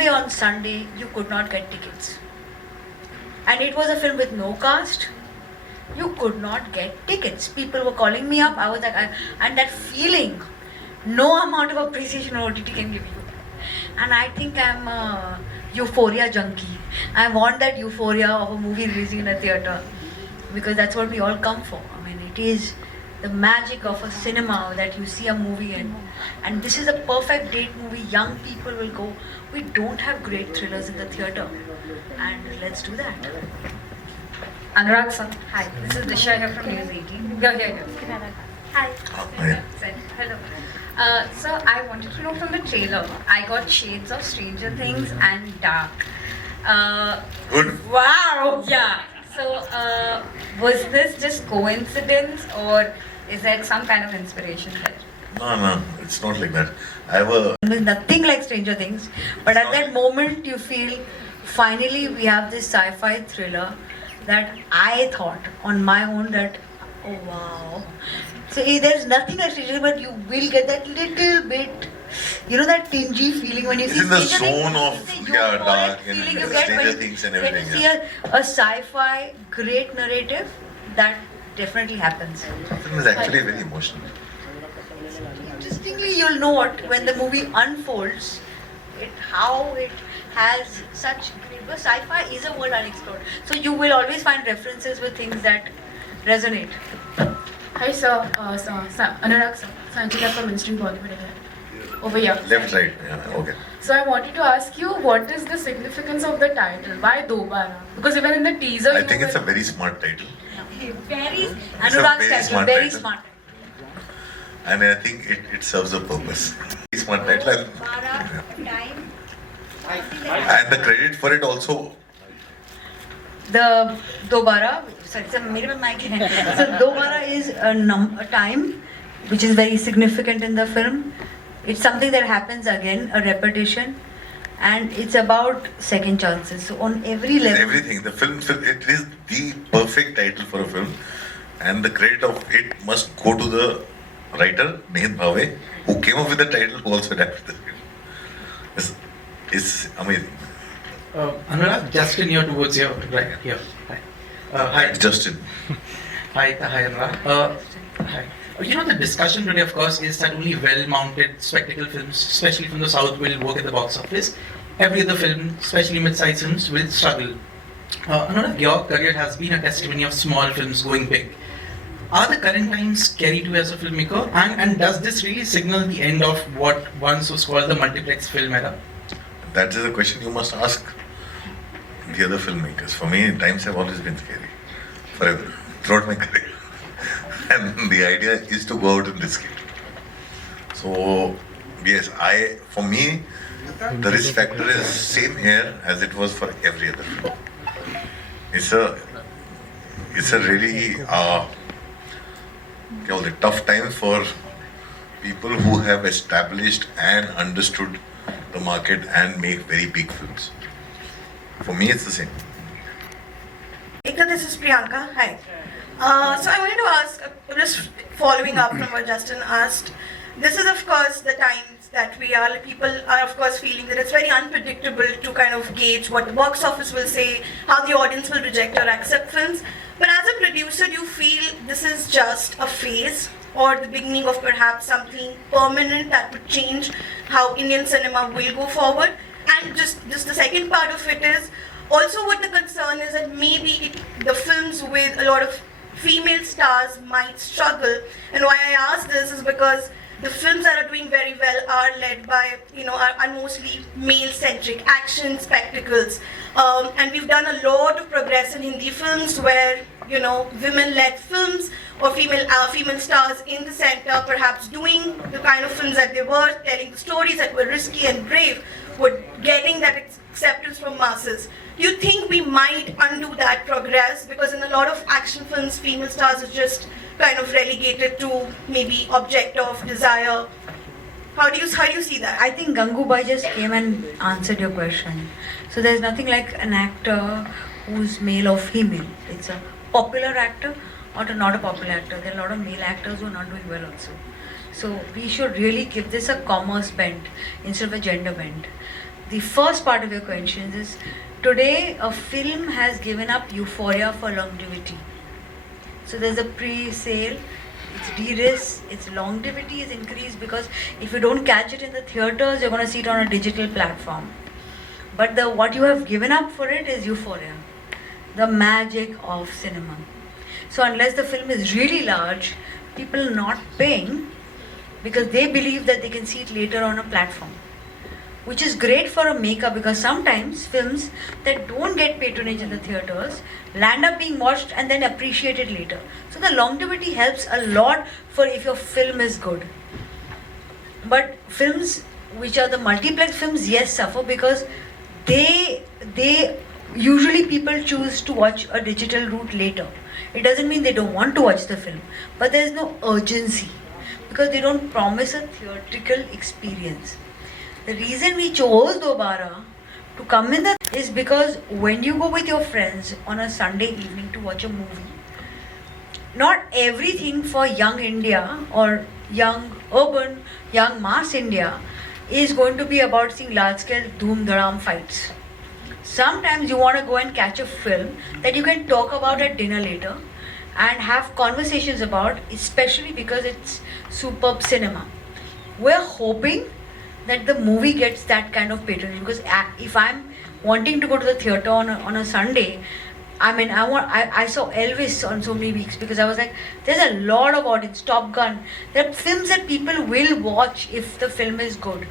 Bombay on Sunday, you could not get tickets. And it was a film with no cast. You could not get tickets. People were calling me up. I was like, and that feeling, no amount of appreciation or OTT can give you. And I think I'm a euphoria junkie. I want that euphoria of a movie releasing in a theatre, because that's what we all come for. I mean, it is the magic of a cinema that you see a movie in. And this is a perfect date movie. Young people will go. We don't have great thrillers in the theatre. And let's do that. Anurag sir, hi. This is Disha here from News 18. Here. Hi. Hello. So I wanted to know from the trailer, I got shades of Stranger Things and Dark. Good. Wow. Yeah. So was this just coincidence, or is there some kind of inspiration there? No, it's not like that. I have a... Nothing like Stranger Things, but at that moment you feel, finally we have this sci-fi thriller that I thought on my own that, oh wow. So there's nothing like Stranger Things, but you will get that little bit, you know, that tingy feeling when you It's see in the Stranger zone Things, of dark and feeling you Stranger Things and when you everything. see a sci-fi great narrative, that definitely happens. The film is actually very emotional. Interestingly, you'll know what when the movie unfolds, how it has such great. Because sci-fi is a world unexplored, so you will always find references with things that resonate. Hi sir, Anurag sir, Sanchita from Instant Bollywood here. Over here. Left, right, yeah, okay. So I wanted to ask you, what is the significance of the title? Why Do Baaraa? Because even in the teaser, I think it's a very smart title. Very It's a Anurag's very title, smart very title. smart. And I think it serves a purpose. Very smart title. Baaraa, time. And the credit for it also. The Dobara, sorry, so Dobara is a time which is very significant in the film. It's something that happens again, a repetition, and it's about second chances. So on every level, Everything. The film, it is the perfect title for a film. And the credit of it must go to the writer, Nihit Bhave, who came up with the title, who also adapted the film. It's amazing. Anurag, Justin here towards your right here. Hi. Hi. Justin. Hi, Anurag. Hi. You know, the discussion today, of course, is that only well-mounted spectacle films, especially from the South, will work at the box office. Every other film, especially mid-sized films, will struggle. Anurag, your career has been a testimony of small films going big. Are the current times scary to you as a filmmaker? And does this really signal the end of what once was called the multiplex film era? That is a question you must ask the other filmmakers. For me, times have always been scary. Forever. Throughout my career. And the idea is to go out and risk it. So, yes, for me, the risk factor is same here as it was for every other film. It's a really tough time for people who have established and understood the market and make very big films. For me, it's the same. Ekta, this is Priyanka. Hi. So I wanted to ask, just following up from what Justin asked, this is of course the times that people are of course feeling that it's very unpredictable to kind of gauge what the box office will say, how the audience will reject or accept films. But as a producer, do you feel this is just a phase or the beginning of perhaps something permanent that would change how Indian cinema will go forward? And just the second part of it is also what the concern is that maybe the films with a lot of female stars might struggle. And why I ask this is because the films that are doing very well are led by, are mostly male-centric action spectacles. And we've done a lot of progress in Hindi films where, women-led films or female stars in the center, perhaps doing the kind of films that they were, telling the stories that were risky and brave, were getting that acceptance from masses. Do you think we might undo that progress? Because in a lot of action films, female stars are just kind of relegated to maybe object of desire. How do you see that? I think Gangubai just came and answered your question. So there's nothing like an actor who's male or female. It's a popular actor or not a popular actor. There are a lot of male actors who are not doing well also. So we should really give this a commerce bent instead of a gender bent. the first part of your question is, today a film has given up euphoria for longevity. So there's a pre-sale, it's de-risk, its longevity is increased because if you don't catch it in the theaters, you're going to see it on a digital platform. But what you have given up for it is euphoria, the magic of cinema. So unless the film is really large, people are not paying because they believe that they can see it later on a platform. Which is great for a maker because sometimes films that don't get patronage in the theaters land up being watched and then appreciated later. So the longevity helps a lot for if your film is good. But films which are the multiplex films, yes, suffer because they usually people choose to watch a digital route later. It doesn't mean they don't want to watch the film, but there is no urgency because they don't promise a theatrical experience. The reason we chose baaraa to come in is because when you go with your friends on a Sunday evening to watch a movie, not everything for young India or young urban, young mass India is going to be about seeing large-scale dhoom-dharam fights. Sometimes you want to go and catch a film that you can talk about at dinner later and have conversations about, especially because it's superb cinema. We're hoping that the movie gets that kind of patronage because if I'm wanting to go to the theater on a Sunday, I saw Elvis on so many weeks because I was like, there's a lot of audience, Top Gun. There are films that people will watch if the film is good.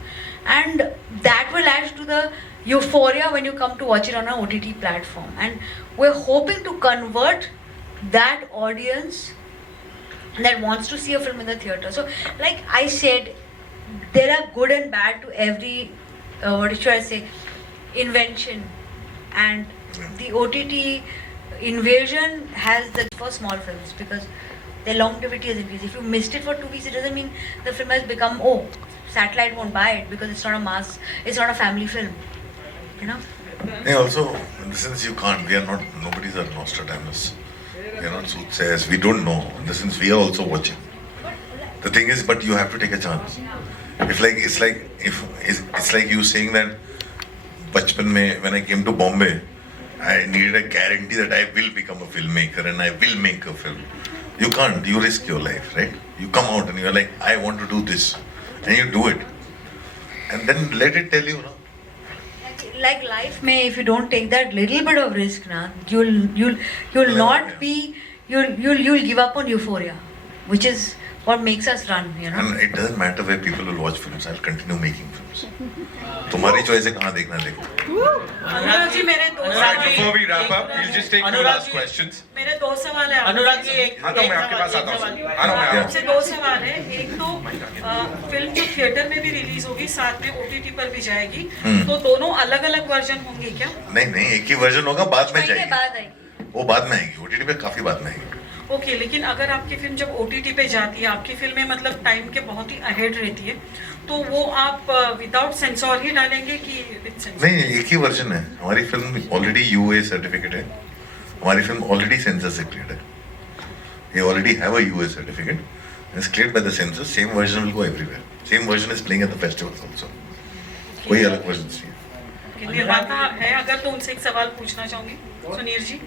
And that will add to the euphoria when you come to watch it on an OTT platform. And we're hoping to convert that audience that wants to see a film in the theater. So, like I said, there are good and bad to every, invention. And the OTT invasion has the for small films because their longevity has increased. If you missed it for 2 weeks, it doesn't mean the film has become, satellite won't buy it because it's not a mass, it's not a family film. You know? Yeah, also, in the sense you can't, we are not, nobody's a Nostradamus. We are not soothsayers, we don't know. In the sense we are also watching. The thing is, but you have to take a chance. It's like you saying that bachpan mein, when I came to Bombay, I needed a guarantee that I will become a filmmaker and I will make a film. You can't, you risk your life, right? You come out and you're like, I want to do this. And you do it. And then let it tell you, no? Like life may, if you don't take that little bit of risk, you'll give up on euphoria, which is what makes us run, you know. And it doesn't matter where people will watch films, I'll continue making films. तुम्हारी choice है कहाँ देखना देखो. अनुराग जी मेरे दो Alright, before we wrap up, we'll just take two last questions. मेरे दो सवाल है अनुराग जी हाँ तो मैं आपके पास आता हूँ. आपसे दो सवाल है. एक तो फिल्म जो थिएटर में भी रिलीज होगी साथ में OTT पर भी जाएगी, तो दोनों अलग अलग वर्जन होंगे क्या? नहीं एक ही वर्जन होगा, बाद में जाएगी. बाद आएगी. वो बाद में आएगी, OTT पे काफी बाद में आएगी. ओके, लेकिन अगर आपकी फिल्म जब OTT पे जाती है, आपकी फिल्में मतलब टाइम के बहुत ही अहेड रहती है, तो वो आप विदाउट सेंसर ही डालेंगे कि विद सेंसर? नहीं, एक ही वर्जन है. हमारी फिल्म ऑलरेडी UA सर्टिफिकेट है. हमारी फिल्म ऑलरेडी सेंसर से क्लियर्ड है. We already have a UA certificate. It's cleared by the censor. Same version will go everywhere. Same version is playing at the festivals also. कोई अलग version नहीं है. निर्माता है अगर तो उनसे एक सवाल पूछना चाहूंगी, सुनील जी.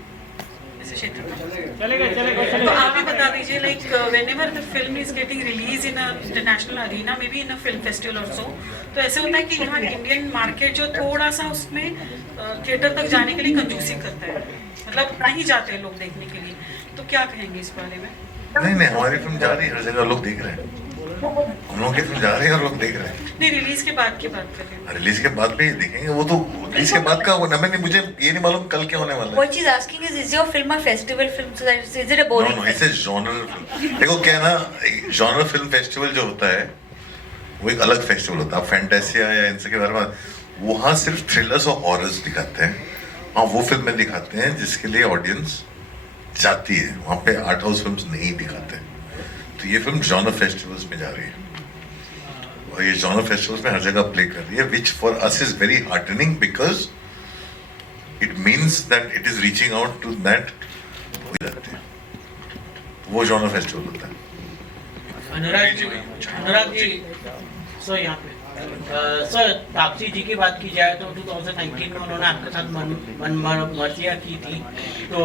तो आप ही बता दीजिए, like whenever the film is getting released in a international arena, maybe in a film festival or so, तो ऐसे होता है कि यहाँ इंडियन मार्केट जो थोड़ा सा उसमें थिएटर तक जाने के लिए कंजूसी करता है, मतलब नहीं जाते हैं लोग देखने के लिए, तो क्या कहेंगे इस बारे में? नहीं हमारी फिल्म जा रही है, हर जगह लोग देख रहे हैं. हम लोग की फिल्म जा रही है और लोग देख रहे हैं. नहीं, रिलीज के बाद की बात कर रहे हैं. रिलीज के बाद भी देखेंगे, वो तो रिलीज के बाद का मुझे ये नहीं मालूम कल क्या होने वाला है. What she's asking is your film a festival film? So that is it a bowling? No, it's a genre film. देखो क्या है ना, genre film festival जो होता है, वो एक अलग फेस्टिवल होता है. आप फैंटेसिया या इनसे के बारे में, वहाँ सिर्फ थ्रिलर्स और हॉरर्स दिखाते हैं. हाँ, वो फिल्में दिखाते हैं जिसके लिए ऑडियंस जाती है. वहाँ पे आर्ट हाउस फिल्म्स नहीं दिखाते. तो ये फिल्म जॉनर फेस्टिवल्स में जा रही है और ये जॉनर फेस्टिवल्स में हर जगह प्ले कर रही है, which for us is very heartening because it means that it is reaching out to that वो जॉनर फेस्टिवल होता है. अनुराग जी, सो यहाँ पे सर तापसी जी की बात की जाए तो 2019 में उन्होंने आपके साथ मन मर्जियाँ की थी, तो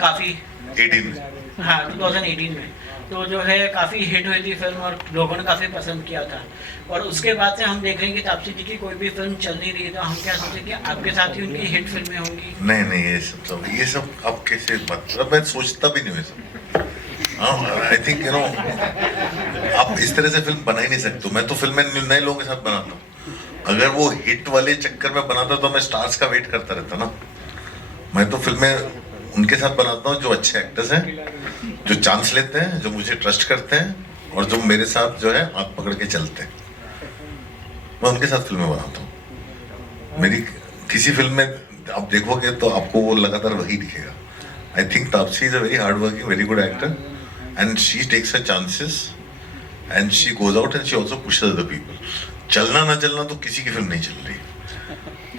काफ़ी 18 हाँ 2018 में तो जो है काफ़ी हिट हुई थी फिल्म और लोगों ने काफ़ी पसंद किया था। और उसके बाद से हम देख रहे हैं कि तापसी जी की कोई भी फिल्म चल नहीं रही है, तो हम क्या सोचे कि आपके साथ ही उनकी हिट फिल्में होंगी। नहीं ये सब अब कैसे मतलब मैं सोचता भी नहीं हूँ ये सब। हाँ आई थिंक यू नो आप इस तरह से फिल्म बना ही नहीं सकते। मैं तो फिल्में नए लोगों के साथ बनाता हूँ। अगर वो हिट वाले चक्कर में बनाता तो मैं स्टार्स का वेट करता रहता ना। मैं तो फिल्में उनके साथ बनाता हूँ जो अच्छे एक्टर्स हैं, जो चांस लेते हैं, जो मुझे ट्रस्ट करते हैं और जो मेरे साथ जो है हाथ पकड़ के चलते हैं। मैं उनके साथ फिल्में बनाता हूँ। मेरी किसी फिल्म में आप देखोगे तो आपको वो लगातार वही दिखेगा। I think Taapsee is a very hard working, very good actor and she takes her chances and she goes out and she also pushes other people. चलना ना चलना तो किसी की फिल्म नहीं चल रही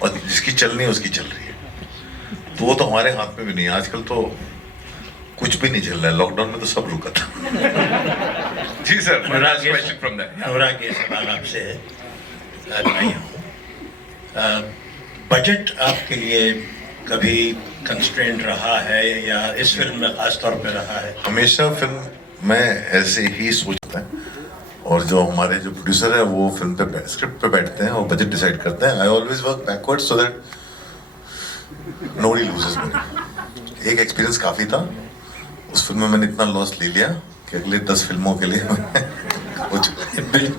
और जिसकी चलनी है उसकी चल रही है, तो वो तो हमारे हाथ में भी नहीं है। आजकल तो कुछ भी नहीं चल रहा है। लॉकडाउन में तो सब रुका था। जी sir, one last question from that. Anurag, ये सवाल आपसे नहीं हूँ। बजट आपके लिए कभी कंस्ट्रेंट रहा है या इस फिल्म में खास तौर पे रहा है? हमेशा फिल्म में ऐसे ही सोचता है और जो हमारे जो प्रोड्यूसर है वो फिल्म पे स्क्रिप्ट पे बैठते हैं और बजट डिसाइड करते हैं। I always work backward so that nobody loses money. एक एक्सपीरियंस काफ़ी था। उस फिल्म में मैंने इतना लॉस ले लिया कि अगले 10 फिल्मों के लिए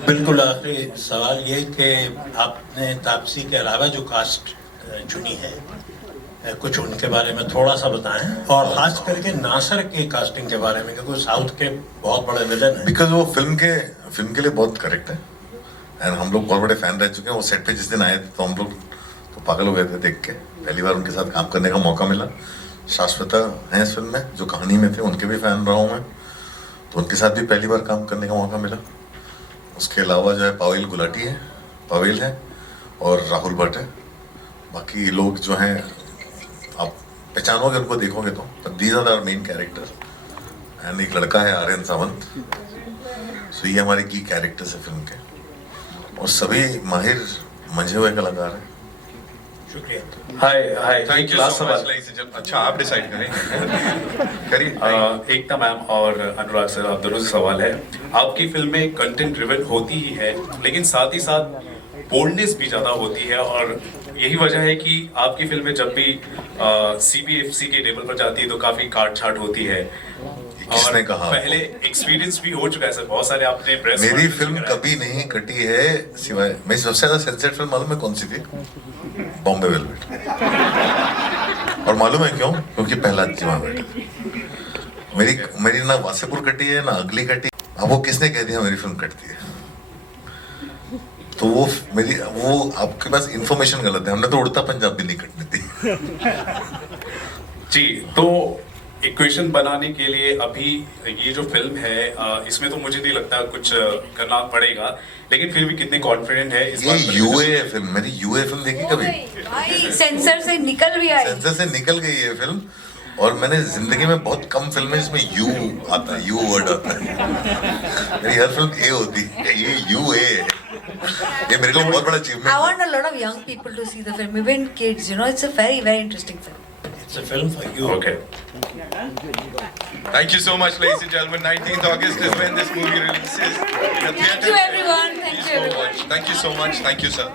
बिल्कुल आखिरी सवाल ये कि आपने तापसी के अलावा जो कास्ट चुनी है, कुछ उनके बारे में थोड़ा सा बताएं और खास करके नासिर की कास्टिंग के बारे में, क्योंकि साउथ के बहुत बड़े विलन हैं। बिकॉज वो फिल्म के लिए बहुत करेक्ट है एंड हम लोग बहुत बड़े फैन रह चुके हैं। वो सेट पे जिस दिन आए थे तो हम लोग तो पागल हो गए थे देख के। पहली बार उनके साथ काम करने का मौका मिला। शाश्वता हैं इस फिल्म में जो कहानी में थे, उनके भी फैन रहा हूँ मैं, तो उनके साथ भी पहली बार काम करने का मौका मिला। उसके अलावा जो है पावेल है और राहुल भट्ट है। बाकी लोग जो हैं आप पहचानोगे उनको देखोगे तो these are our main character and एक लड़का है आर्यन सावंत। सो ये हमारे की कैरेक्टर्स है फिल्म के और सभी माहिर मंझे हुए कलाकार हैं। शुक्रिया। हाय Thank you so much, ladies and gentlemen. अच्छा आप डिसाइड करें। करिए। एकता मैम और अनुराग सर, आप दोनों से सवाल है। आपकी फिल्में कंटेंट ड्रिवन होती ही है, लेकिन साथ ही साथ बोल्डनेस भी ज़्यादा होती है और यही वजह है कि आपकी फिल्में जब भी CBFC के टेबल पर जाती है तो काफ़ी काट छाट होती है। किसने कहा? पहले एक्सपीरियंस भी हो चुका है सर, बहुत सारे आपने प्रेस मेरी फिल्म कभी नहीं कटी है सिवाय मेरी सबसे ज्यादा सेंसर्ड फिल्म मालूम है कौन सी थी? बॉम्बे वेलवेट। और मालूम है क्यों? क्योंकि पहला जीवन बेटा। मेरी ना वासेपुर कटी है ना अगली कटी। अब वो किसने कह दिया मेरी फिल्म कटती है? तो वो आपके पास इंफॉर्मेशन गलत है। हमने तो उड़ता पंजाब भी नहीं कटनी थी। जी, तो इक्वेशन बनाने के लिए अभी ये जो फिल्म है इसमें तो मुझे नहीं लगता कुछ करना पड़ेगा, लेकिन फिर भी कितने कॉन्फिडेंट है इस ये यूए है फिल्म। मेरी यूए फिल्म देखी कभी? भाई सेंसर से निकल भी आई। सेंसर से निकल गई है फिल्म और मैंने जिंदगी में बहुत कम फिल्में जिसमें यू आता है, यू वर्ड आता है। मेरी हर फिल्म ए होती है। ये यू ए ये मेरे लिए बहुत बड़ा achievement. I want a lot of young people to see the film, even kids. You know, it's a very, very interesting film. It's a film for you. Okay. Thank you so much, ladies and gentlemen. 19th August is when this movie releases in a theater. Thank you, everyone. Thank you, everyone. Thank you so much. Thank you, sir.